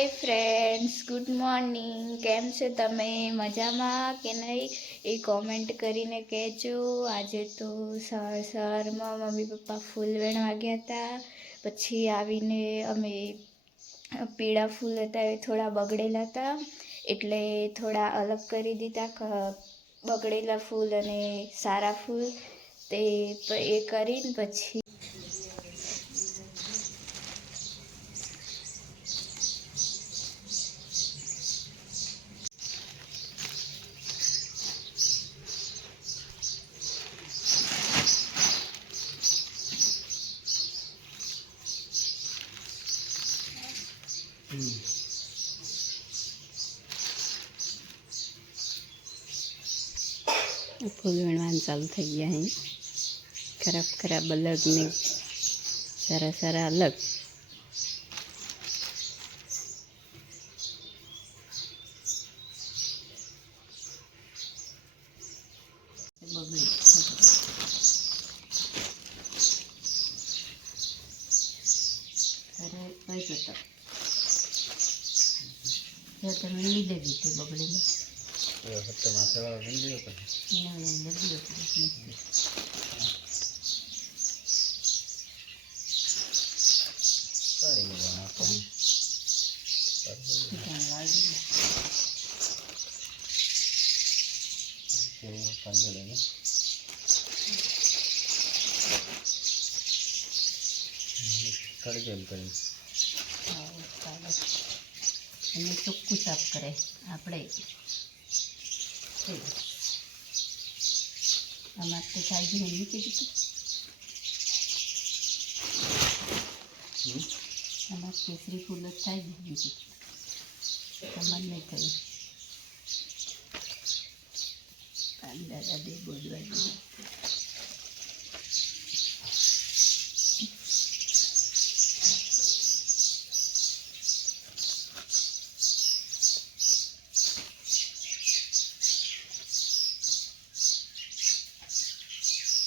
Hi friends, good morning. કેમ છો તમે? મજામાં કે નહીં એ કોમેન્ટ કરીને કહેજો. આજે તો સવારમાં મમ્મી પપ્પા ફૂલ વેણવા ગયા હતા. પછી આવીને અમે પીળા ફૂલ હતા એ થોડા બગડેલા હતા એટલે થોડા અલગ કરી દીધા, બગડેલા ફૂલ અને સારા ફૂલ તે એ કરીને પછી फूल वीणवान चालू થઈ ગયા हैं। खराब खराब अलग ने सारा सारा अलग। તમે લીધે રીતે બગડેલા હપ્તે માથે વાળો લઈ લ્યો પછી અને ચોખ્ખું સાફ કરે આપણે આમાં તો સાઈડ મૂકી દીધું આમાં કેસરી ફૂલ જ થાય દીધું તમારે નહીં થયું દાદા દે બોલવા જોઈએ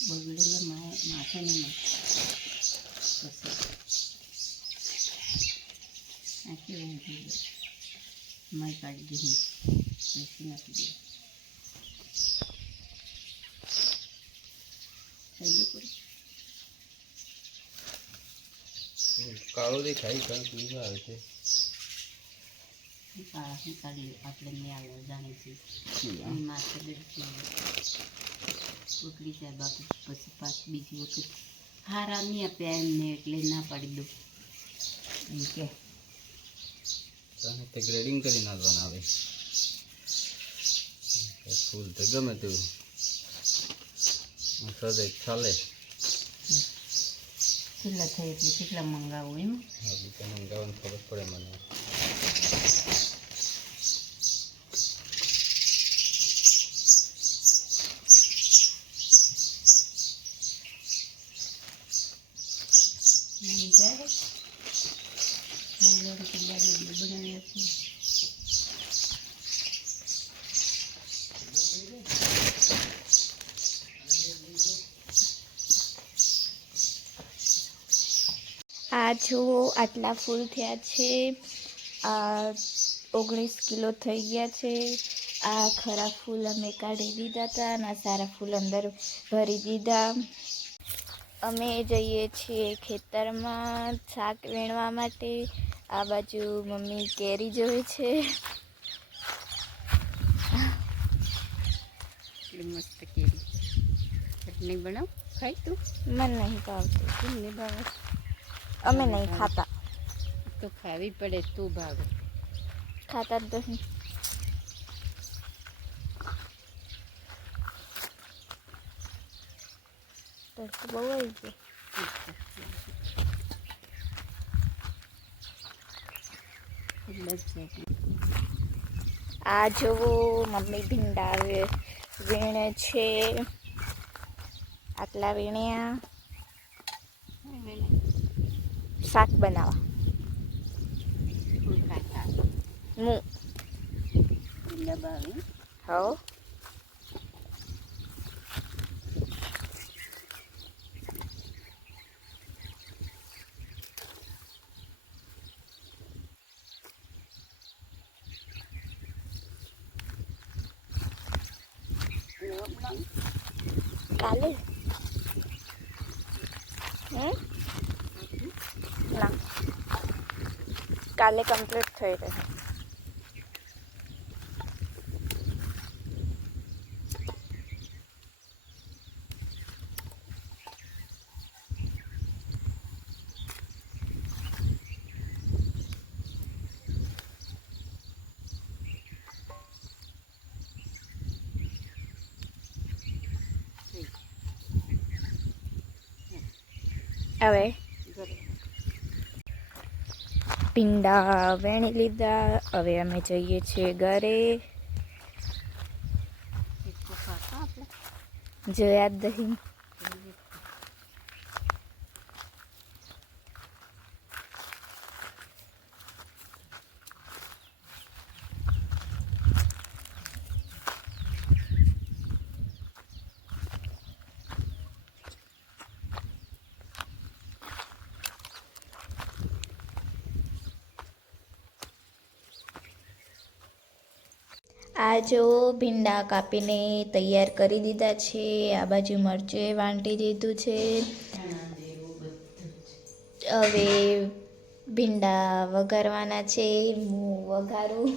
બગડેલા માથે નહીં નાખી વાંધી માય કાઢી દીધી પછી નાખી દે કાળો દેખાય કંઈક બીજું આવે છે કાળા કાઢી આપણે ન્યાલ જાણીશું માથે બેઠી ઉકળી જાય બાપુ પછી પાછી બીજી વખત હારા નહીં આપ્યા એમને એટલે ના પાડી દઉં એમ કે તે ગ્રેડિંગ કરી નાખવાના આવે ફૂલ તો ગમે તેવું સદે ચાલે કેટલા થાય એટલે કેટલા મંગાવું એમ હા બીજા મંગાવવાનું ખબર પડે મને આ જુઓ આટલા ફૂલ થયા છે, આ 19 કિલો થઈ ગયા છે. આ ખરાબ ફૂલ અમે કાઢી દીધા હતા અને આ સારા ફૂલ અંદર ભરી દીધા. અમે જઈએ છીએ ખેતરમાં શાક વીણવા માટે. આ બાજુ મમ્મી કેરી જોઈ છે. મસ્ત કેરી ચટણી બનાવ ખાઈ તું મને નહીં ભાવતું. નહીં ભાવે અમે નહીં ખાતા. તો ખાવી પડે તું ભાવે ખાતા જ નહીં. તો બહુ આવી ગયો. આ જોવો મમ્મી ભીંડા વીણે છે. આટલા વીણ્યા શાક બનાવવા. હો કાલે ના કાલે કમ્પ્લીટ થઈ રહે. હવે ભીંડા વેણી લીધા. હવે અમે જઈએ છીએ ઘરે. જોયા જ દહીં. આ જો ભીંડા કાપીને તૈયાર કરી દીધા છે. આ બાજુ મરચું વાટી દીધું છે. હવે ભીંડા વઘારવાના છે. હું વઘારું.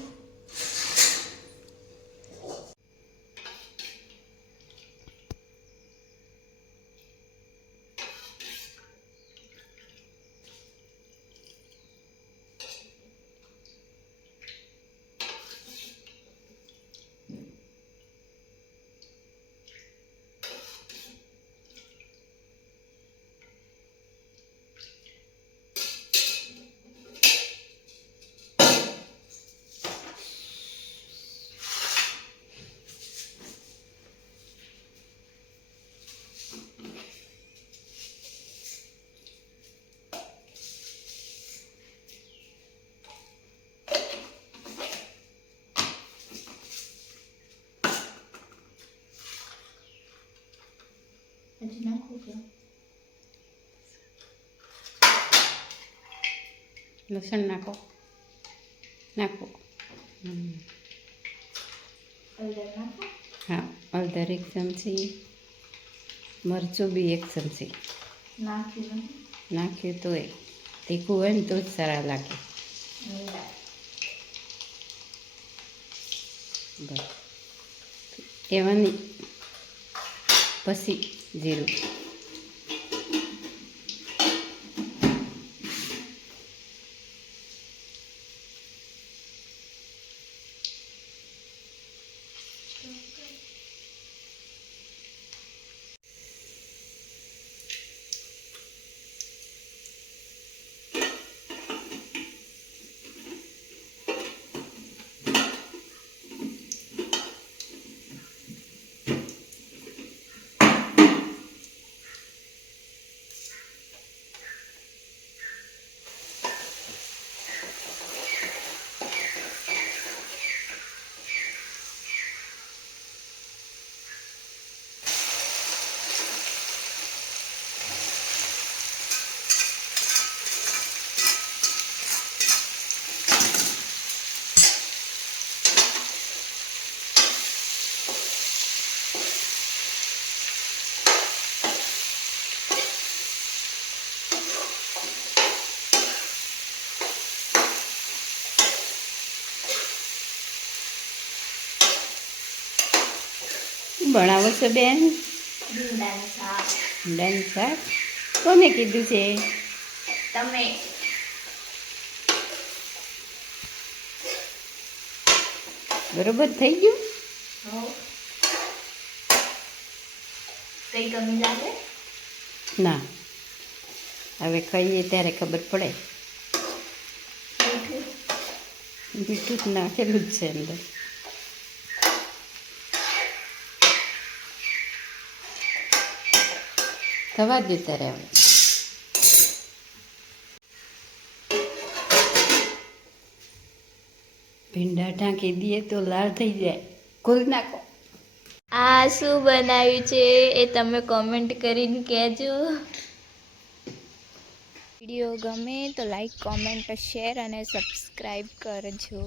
લસણ નાખો. હા, હળદર 1 ચમચી, મરચું બી 1 ચમચી નાખ્યું તો તીખું હોય ને તો જ સારા લાગે. બસ એવાની પછી જીરું. બનાવો છો બેન? ભીંડાનું શાક. કોને કીધું છે? તમે. બરોબર થઈ ગયું? કઈ કમી લાગે? ના, હવે ખાઈએ ત્યારે ખબર પડે. મીઠું જ નાખેલું જ છે અંદર. થવા જ ત્યારે હવે ભીંડા ઢાંકી દઈએ તો લાલ થઈ જાય. ખોલ નાખો. આ શું બનાવ્યું છે એ તમે કોમેન્ટ કરીને કહેજો. વિડીયો ગમે તો લાઈક, કોમેન્ટ, શેર અને સબસ્ક્રાઈબ કરજો.